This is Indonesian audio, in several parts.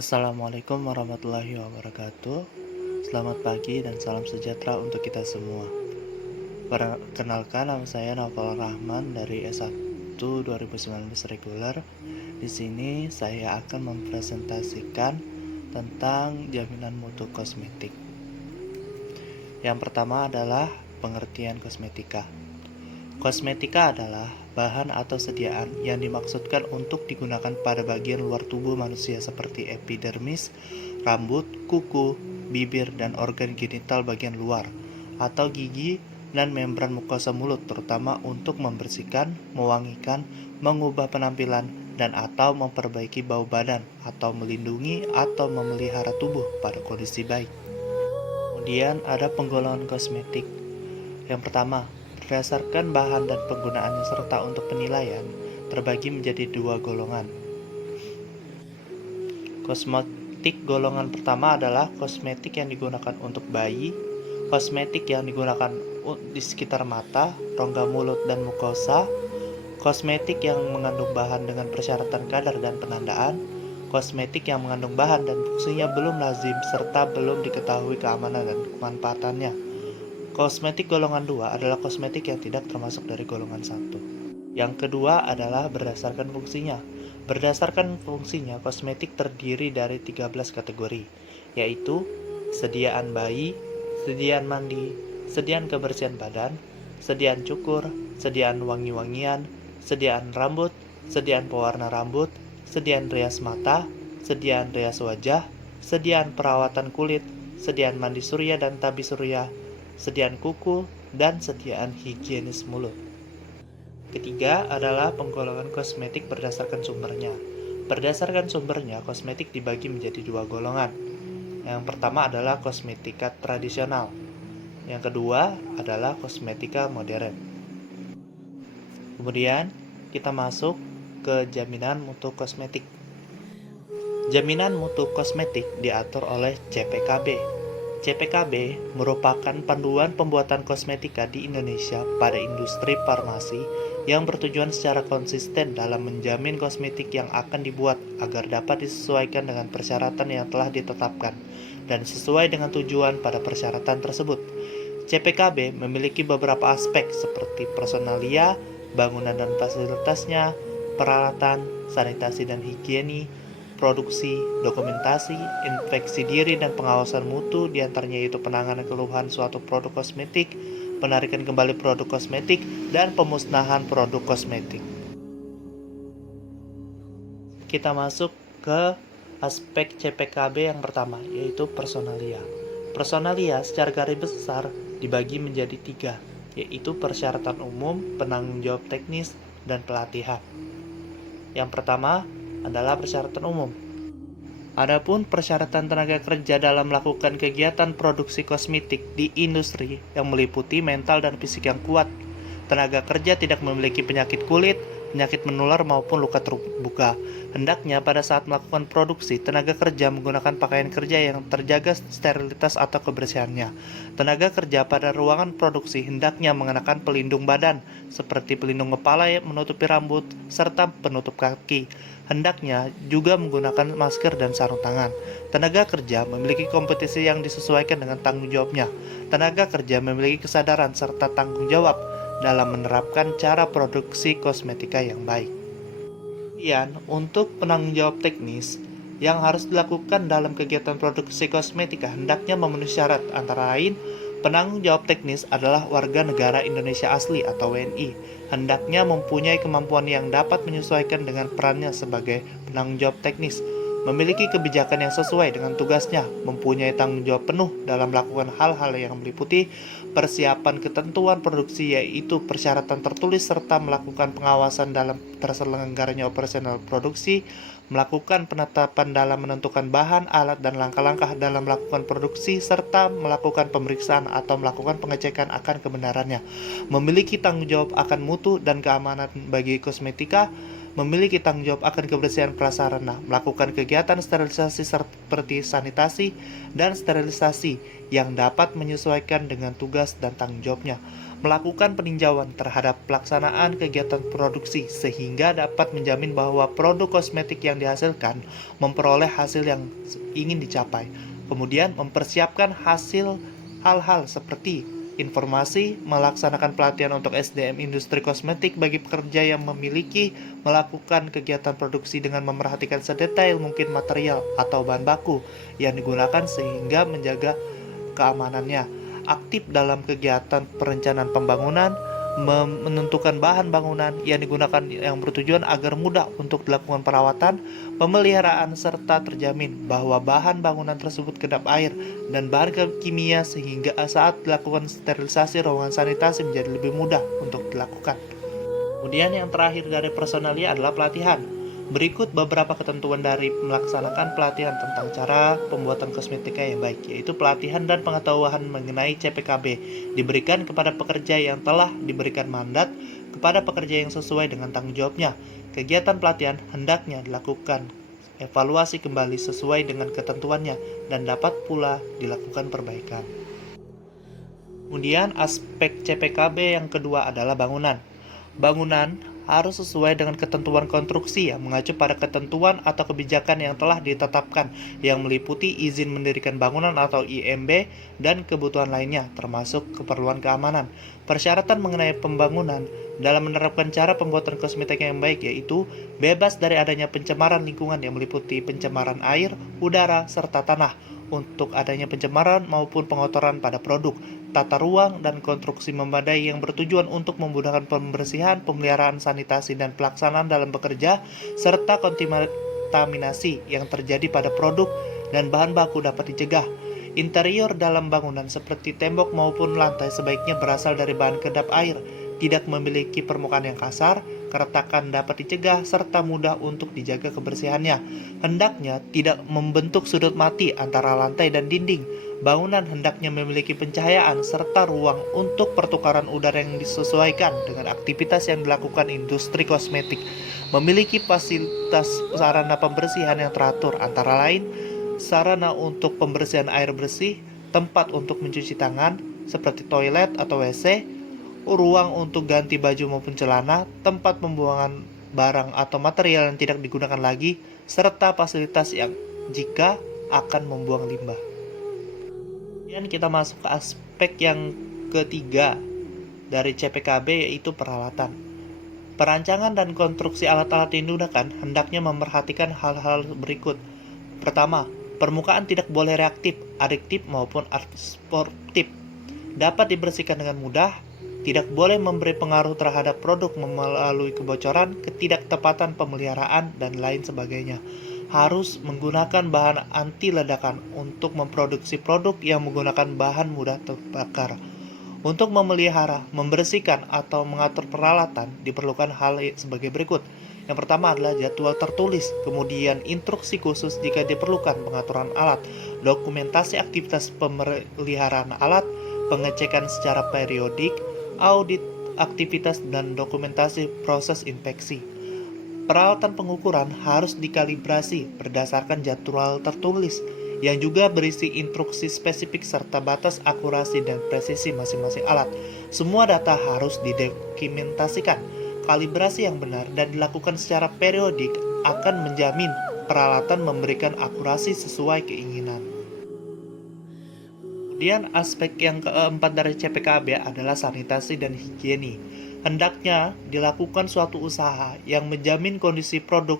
Assalamualaikum warahmatullahi wabarakatuh. Selamat pagi dan salam sejahtera untuk kita semua. Perkenalkan, nama saya Naufal Rahman dari S1 2019 reguler. Di sini saya akan mempresentasikan tentang jaminan mutu kosmetik. Yang pertama adalah pengertian kosmetika. Kosmetika adalah bahan atau sediaan yang dimaksudkan untuk digunakan pada bagian luar tubuh manusia seperti epidermis, rambut, kuku, bibir, dan organ genital bagian luar, atau gigi dan membran mukosa mulut, terutama untuk membersihkan, mewangikan, mengubah penampilan, dan atau memperbaiki bau badan, atau melindungi atau memelihara tubuh pada kondisi baik. Kemudian ada penggolongan kosmetik. Yang pertama, berdasarkan bahan dan penggunaannya serta untuk penilaian, terbagi menjadi dua golongan. Kosmetik golongan pertama adalah kosmetik yang digunakan untuk bayi, kosmetik yang digunakan di sekitar mata, rongga mulut, dan mukosa, kosmetik yang mengandung bahan dengan persyaratan kadar dan penandaan, kosmetik yang mengandung bahan dan fungsinya belum lazim serta belum diketahui keamanan dan kemanfaatannya. Kosmetik golongan 2 adalah kosmetik yang tidak termasuk dari golongan 1. Yang kedua adalah berdasarkan fungsinya. Berdasarkan fungsinya, kosmetik terdiri dari 13 kategori, yaitu sediaan bayi, sediaan mandi, sediaan kebersihan badan, sediaan cukur, sediaan wangi-wangian, sediaan rambut, sediaan pewarna rambut, sediaan rias mata, sediaan rias wajah, sediaan perawatan kulit, sediaan mandi surya dan tabi surya, sediaan kuku, dan sediaan higienis mulut. Ketiga adalah penggolongan kosmetik berdasarkan sumbernya. Berdasarkan sumbernya, kosmetik dibagi menjadi dua golongan. Yang pertama adalah kosmetika tradisional. Yang kedua adalah kosmetika modern. Kemudian, kita masuk ke jaminan mutu kosmetik. Jaminan mutu kosmetik diatur oleh CPKB. CPKB merupakan panduan pembuatan kosmetika di Indonesia pada industri farmasi yang bertujuan secara konsisten dalam menjamin kosmetik yang akan dibuat agar dapat disesuaikan dengan persyaratan yang telah ditetapkan dan sesuai dengan tujuan pada persyaratan tersebut. CPKB memiliki beberapa aspek seperti personalia, bangunan dan fasilitasnya, peralatan, sanitasi dan higieni, produksi, dokumentasi, infeksi diri dan pengawasan mutu, diantaranya yaitu penanganan keluhan suatu produk kosmetik, penarikan kembali produk kosmetik, dan pemusnahan produk kosmetik. Kita masuk ke aspek CPKB yang pertama, yaitu personalia. Personalia secara garis besar dibagi menjadi tiga, yaitu persyaratan umum, penanggung jawab teknis, dan pelatihan. Yang pertama adalah persyaratan umum. Adapun persyaratan tenaga kerja dalam melakukan kegiatan produksi kosmetik di industri yang meliputi mental dan fisik yang kuat. Tenaga kerja tidak memiliki penyakit kulit, penyakit menular maupun luka terbuka. Hendaknya pada saat melakukan produksi, tenaga kerja menggunakan pakaian kerja yang terjaga sterilitas atau kebersihannya. Tenaga kerja pada ruangan produksi hendaknya mengenakan pelindung badan, seperti pelindung kepala yang menutupi rambut, serta penutup kaki. Hendaknya juga menggunakan masker dan sarung tangan. Tenaga kerja memiliki kompetisi yang disesuaikan dengan tanggung jawabnya. Tenaga kerja memiliki kesadaran serta tanggung jawab dalam menerapkan cara produksi kosmetika yang baik. Kemudian, untuk penanggung jawab teknis yang harus dilakukan dalam kegiatan produksi kosmetika hendaknya memenuhi syarat, antara lain penanggung jawab teknis adalah warga negara Indonesia asli atau WNI. Hendaknya mempunyai kemampuan yang dapat menyesuaikan dengan perannya sebagai penanggung jawab teknis, memiliki kebijakan yang sesuai dengan tugasnya, mempunyai tanggung jawab penuh dalam melakukan hal-hal yang meliputi persiapan ketentuan produksi, yaitu persyaratan tertulis, serta melakukan pengawasan dalam terselenggaranya operasional produksi, melakukan penetapan dalam menentukan bahan, alat, dan langkah-langkah dalam melakukan produksi, serta melakukan pemeriksaan atau melakukan pengecekan akan kebenarannya, memiliki tanggung jawab akan mutu dan keamanan bagi kosmetika, memiliki tanggung jawab akan kebersihan prasarana, melakukan kegiatan sterilisasi seperti sanitasi dan sterilisasi yang dapat menyesuaikan dengan tugas dan tanggung jawabnya, melakukan peninjauan terhadap pelaksanaan kegiatan produksi sehingga dapat menjamin bahwa produk kosmetik yang dihasilkan memperoleh hasil yang ingin dicapai. Kemudian mempersiapkan hasil hal-hal seperti informasi, melaksanakan pelatihan untuk SDM industri kosmetik bagi pekerja yang memiliki, melakukan kegiatan produksi dengan memerhatikan sedetail mungkin material atau bahan baku yang digunakan sehingga menjaga keamanannya. Aktif dalam kegiatan perencanaan pembangunan, menentukan bahan bangunan yang digunakan yang bertujuan agar mudah untuk dilakukan perawatan, pemeliharaan, serta terjamin bahwa bahan bangunan tersebut kedap air dan bahan kimia sehingga saat dilakukan sterilisasi ruangan sanitasi menjadi lebih mudah untuk dilakukan. Kemudian yang terakhir dari personalia adalah pelatihan. Berikut beberapa ketentuan dari melaksanakan pelatihan tentang cara pembuatan kosmetika yang baik, yaitu pelatihan dan pengetahuan mengenai CPKB diberikan kepada pekerja yang telah diberikan mandat kepada pekerja yang sesuai dengan tanggung jawabnya. Kegiatan pelatihan hendaknya dilakukan evaluasi kembali sesuai dengan ketentuannya dan dapat pula dilakukan perbaikan. Kemudian aspek CPKB yang kedua adalah bangunan. Bangunan harus sesuai dengan ketentuan konstruksi yang mengacu pada ketentuan atau kebijakan yang telah ditetapkan yang meliputi izin mendirikan bangunan atau IMB dan kebutuhan lainnya termasuk keperluan keamanan. Persyaratan mengenai pembangunan dalam menerapkan cara pembuatan kosmetik yang baik yaitu bebas dari adanya pencemaran lingkungan yang meliputi pencemaran air, udara, serta tanah. Untuk adanya pencemaran maupun pengotoran pada produk, tata ruang dan konstruksi memadai yang bertujuan untuk memudahkan pembersihan, pemeliharaan sanitasi dan pelaksanaan dalam bekerja, serta kontaminasi yang terjadi pada produk dan bahan baku dapat dicegah. Interior dalam bangunan seperti tembok maupun lantai sebaiknya berasal dari bahan kedap air, tidak memiliki permukaan yang kasar, keretakan dapat dicegah, serta mudah untuk dijaga kebersihannya. Hendaknya tidak membentuk sudut mati antara lantai dan dinding. Bangunan hendaknya memiliki pencahayaan serta ruang untuk pertukaran udara yang disesuaikan dengan aktivitas yang dilakukan industri kosmetik. Memiliki fasilitas sarana pembersihan yang teratur, antara lain sarana untuk pembersihan air bersih, tempat untuk mencuci tangan seperti toilet atau WC, ruang untuk ganti baju maupun celana, tempat pembuangan barang atau material yang tidak digunakan lagi, serta fasilitas yang jika akan membuang limbah. Kemudian kita masuk ke aspek yang ketiga dari CPKB yaitu peralatan. Perancangan dan konstruksi alat-alat yang digunakan hendaknya memperhatikan hal-hal berikut. Pertama, permukaan tidak boleh reaktif, adiktif maupun absorptif. Dapat dibersihkan dengan mudah. Tidak boleh memberi pengaruh terhadap produk melalui kebocoran, ketidaktepatan pemeliharaan, dan lain sebagainya. Harus menggunakan bahan anti ledakan untuk memproduksi produk yang menggunakan bahan mudah terbakar. Untuk memelihara, membersihkan, atau mengatur peralatan diperlukan hal sebagai berikut. Yang pertama adalah jadwal tertulis, kemudian instruksi khusus jika diperlukan pengaturan alat, dokumentasi aktivitas pemeliharaan alat, pengecekan secara periodik, audit aktivitas dan dokumentasi proses inspeksi. Peralatan pengukuran harus dikalibrasi berdasarkan jadwal tertulis yang juga berisi instruksi spesifik serta batas akurasi dan presisi masing-masing alat. Semua data harus didokumentasikan. Kalibrasi yang benar dan dilakukan secara periodik akan menjamin peralatan memberikan akurasi sesuai keinginan. Kemudian aspek yang keempat dari CPKB adalah sanitasi dan higiene. Hendaknya dilakukan suatu usaha yang menjamin kondisi produk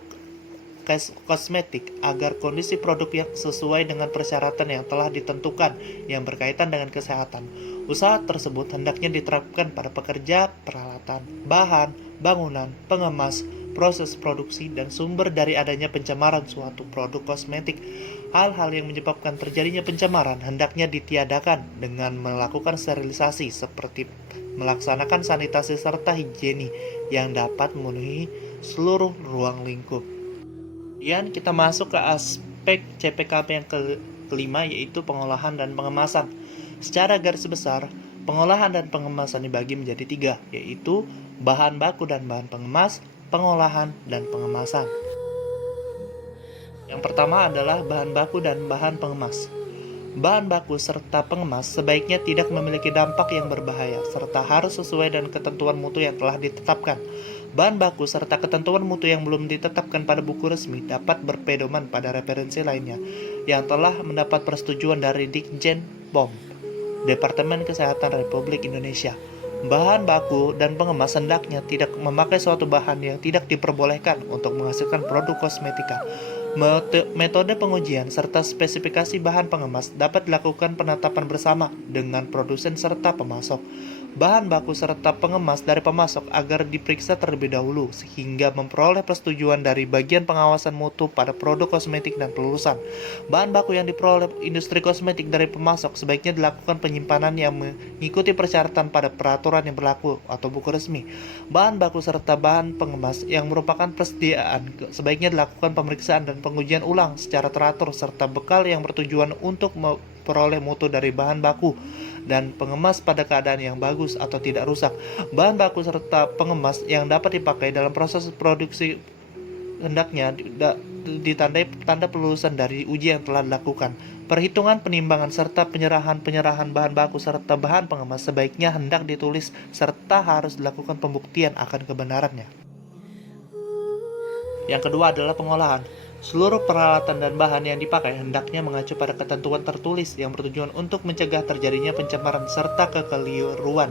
kosmetik agar kondisi produk yang sesuai dengan persyaratan yang telah ditentukan yang berkaitan dengan kesehatan. Usaha tersebut hendaknya diterapkan pada pekerja, peralatan, bahan, bangunan, pengemas, proses produksi, dan sumber dari adanya pencemaran suatu produk kosmetik. Hal-hal yang menyebabkan terjadinya pencemaran hendaknya ditiadakan dengan melakukan sterilisasi seperti melaksanakan sanitasi serta higiene yang dapat memenuhi seluruh ruang lingkup. Kemudian kita masuk ke aspek CPKB yang kelima yaitu pengolahan dan pengemasan. Secara garis besar, pengolahan dan pengemasan dibagi menjadi tiga, yaitu bahan baku dan bahan pengemas, pengolahan, dan pengemasan. Yang pertama adalah bahan baku dan bahan pengemas. Bahan baku serta pengemas sebaiknya tidak memiliki dampak yang berbahaya, serta harus sesuai dengan ketentuan mutu yang telah ditetapkan. Bahan baku serta ketentuan mutu yang belum ditetapkan pada buku resmi dapat berpedoman pada referensi lainnya yang telah mendapat persetujuan dari Ditjen POM, Departemen Kesehatan Republik Indonesia. Bahan baku dan pengemas hendaknya tidak memakai suatu bahan yang tidak diperbolehkan untuk menghasilkan produk kosmetika. Metode pengujian serta spesifikasi bahan pengemas dapat dilakukan penetapan bersama dengan produsen serta pemasok. Bahan baku serta pengemas dari pemasok agar diperiksa terlebih dahulu sehingga memperoleh persetujuan dari bagian pengawasan mutu pada produk kosmetik dan pelulusan. Bahan baku yang diperoleh industri kosmetik dari pemasok sebaiknya dilakukan penyimpanan yang mengikuti persyaratan pada peraturan yang berlaku atau buku resmi. Bahan baku serta bahan pengemas yang merupakan persediaan sebaiknya dilakukan pemeriksaan dan pengujian ulang secara teratur serta bekal yang bertujuan untuk memperoleh mutu dari bahan baku dan pengemas pada keadaan yang bagus atau tidak rusak. Bahan baku serta pengemas yang dapat dipakai dalam proses produksi hendaknya ditandai tanda pelulusan dari uji yang telah dilakukan. Perhitungan, penimbangan, serta penyerahan bahan baku serta bahan pengemas sebaiknya hendak ditulis serta harus dilakukan pembuktian akan kebenarannya. Yang kedua adalah pengolahan. Seluruh peralatan dan bahan yang dipakai hendaknya mengacu pada ketentuan tertulis yang bertujuan untuk mencegah terjadinya pencemaran serta kekeliruan.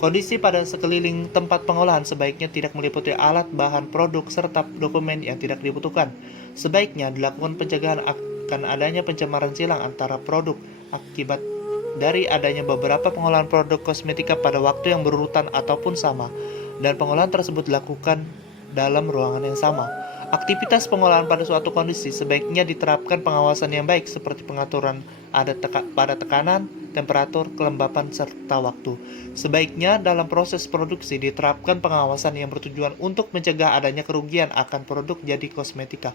Kondisi pada sekeliling tempat pengolahan sebaiknya tidak meliputi alat, bahan, produk, serta dokumen yang tidak dibutuhkan. Sebaiknya dilakukan pencegahan akan adanya pencemaran silang antara produk akibat dari adanya beberapa pengolahan produk kosmetika pada waktu yang berurutan ataupun sama, dan pengolahan tersebut dilakukan dalam ruangan yang sama. Aktivitas pengolahan pada suatu kondisi sebaiknya diterapkan pengawasan yang baik seperti pengaturan pada tekanan, temperatur, kelembapan, serta waktu. Sebaiknya dalam proses produksi diterapkan pengawasan yang bertujuan untuk mencegah adanya kerugian akan produk jadi kosmetika.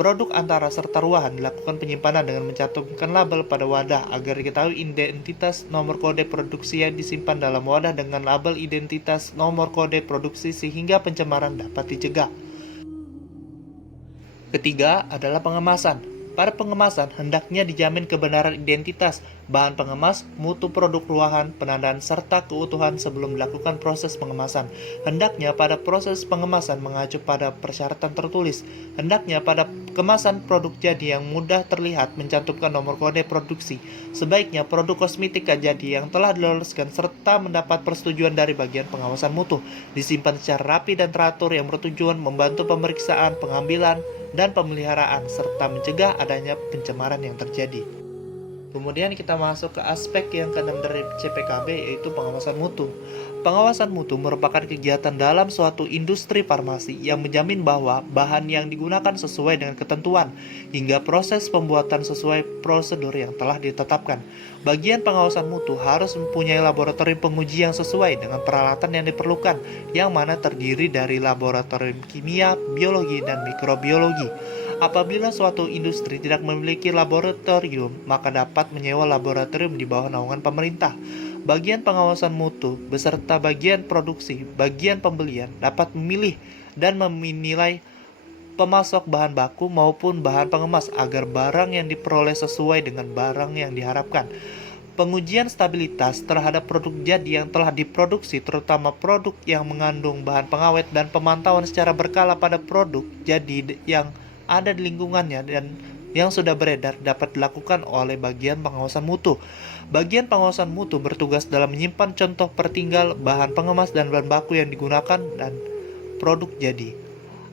Produk antara serta ruahan dilakukan penyimpanan dengan mencantumkan label pada wadah agar diketahui identitas nomor kode produksi yang disimpan dalam wadah dengan label identitas nomor kode produksi sehingga pencemaran dapat dicegah. Ketiga adalah pengemasan. Pada pengemasan, hendaknya dijamin kebenaran identitas, bahan pengemas, mutu produk ruahan, penandaan, serta keutuhan sebelum dilakukan proses pengemasan. Hendaknya pada proses pengemasan mengacu pada persyaratan tertulis. Hendaknya pada kemasan produk jadi yang mudah terlihat mencantumkan nomor kode produksi. Sebaiknya produk kosmetika jadi yang telah diloloskan serta mendapat persetujuan dari bagian pengawasan mutu disimpan secara rapi dan teratur yang bertujuan membantu pemeriksaan, pengambilan, dan pemeliharaan serta mencegah adanya pencemaran yang terjadi. Kemudian kita masuk ke aspek yang keenam dari CPKB, yaitu pengawasan mutu. Pengawasan mutu merupakan kegiatan dalam suatu industri farmasi yang menjamin bahwa bahan yang digunakan sesuai dengan ketentuan hingga proses pembuatan sesuai prosedur yang telah ditetapkan. Bagian pengawasan mutu harus mempunyai laboratorium penguji yang sesuai dengan peralatan yang diperlukan, yang mana terdiri dari laboratorium kimia, biologi, dan mikrobiologi. Apabila suatu industri tidak memiliki laboratorium, maka dapat menyewa laboratorium di bawah naungan pemerintah. Bagian pengawasan mutu beserta bagian produksi, bagian pembelian dapat memilih dan menilai pemasok bahan baku maupun bahan pengemas agar barang yang diperoleh sesuai dengan barang yang diharapkan. Pengujian stabilitas terhadap produk jadi yang telah diproduksi, terutama produk yang mengandung bahan pengawet, dan pemantauan secara berkala pada produk jadi yang ada di lingkungannya dan yang sudah beredar dapat dilakukan oleh bagian pengawasan mutu. Bagian pengawasan mutu bertugas dalam menyimpan contoh pertinggal, bahan pengemas, dan bahan baku yang digunakan dan produk jadi.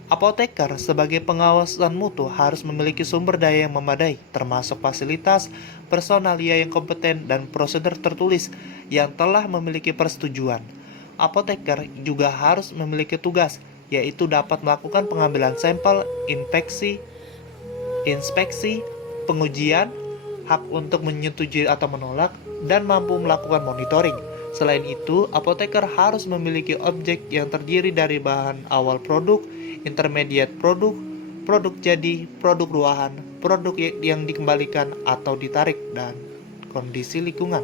Apoteker sebagai pengawasan mutu harus memiliki sumber daya yang memadai, termasuk fasilitas, personalia yang kompeten, dan prosedur tertulis yang telah memiliki persetujuan. Apoteker juga harus memiliki tugas, yaitu dapat melakukan pengambilan sampel, inspeksi, pengujian, hak untuk menyetujui atau menolak, dan mampu melakukan monitoring. Selain itu, apoteker harus memiliki objek yang terdiri dari bahan awal produk, intermediate produk, produk jadi, produk ruahan, produk yang dikembalikan atau ditarik, dan kondisi lingkungan.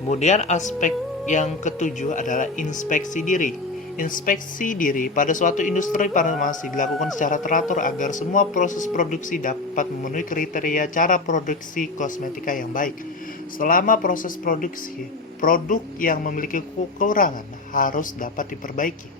Kemudian aspek yang ketujuh adalah inspeksi diri. Inspeksi diri pada suatu industri farmasi dilakukan secara teratur agar semua proses produksi dapat memenuhi kriteria cara produksi kosmetika yang baik. Selama proses produksi, produk yang memiliki kekurangan harus dapat diperbaiki.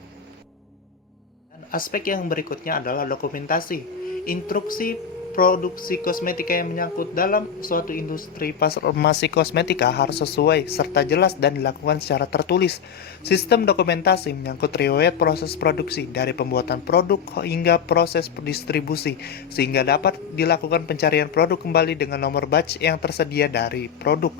Dan aspek yang berikutnya adalah dokumentasi. Instruksi produksi kosmetika yang menyangkut dalam suatu industri farmasi kosmetika harus sesuai serta jelas dan dilakukan secara tertulis. Sistem dokumentasi menyangkut riwayat proses produksi dari pembuatan produk hingga proses distribusi, sehingga dapat dilakukan pencarian produk kembali dengan nomor batch yang tersedia dari produk.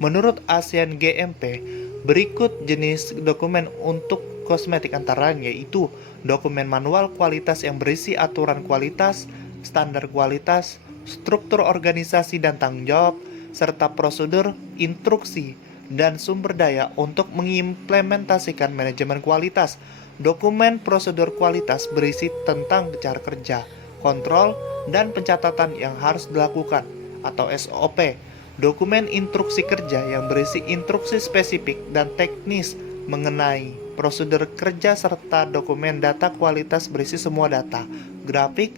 Menurut ASEAN GMP, berikut jenis dokumen untuk kosmetik antara lain yaitu dokumen manual kualitas yang berisi aturan kualitas, standar kualitas, struktur organisasi dan tanggung jawab, serta prosedur, instruksi, dan sumber daya untuk mengimplementasikan manajemen kualitas. Dokumen prosedur kualitas berisi tentang cara kerja, kontrol, dan pencatatan yang harus dilakukan atau SOP. Dokumen instruksi kerja yang berisi instruksi spesifik dan teknis mengenai prosedur kerja serta dokumen data kualitas berisi semua data, grafik,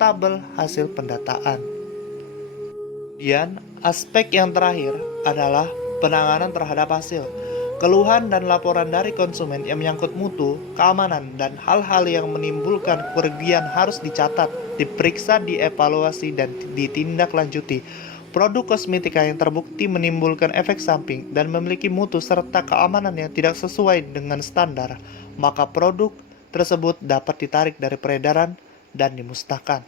tabel hasil pendataan. Kemudian, aspek yang terakhir adalah penanganan terhadap hasil. Keluhan dan laporan dari konsumen yang menyangkut mutu, keamanan, dan hal-hal yang menimbulkan kerugian harus dicatat, diperiksa, dievaluasi, dan ditindaklanjuti. Produk kosmetika yang terbukti menimbulkan efek samping dan memiliki mutu serta keamanan yang tidak sesuai dengan standar, maka produk tersebut dapat ditarik dari peredaran dan dimusnahkan.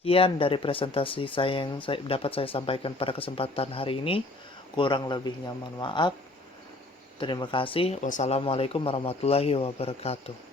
Sekian dari presentasi saya yang dapat saya sampaikan pada kesempatan hari ini. Kurang lebihnya mohon maaf. Terima kasih. Wassalamualaikum warahmatullahi wabarakatuh.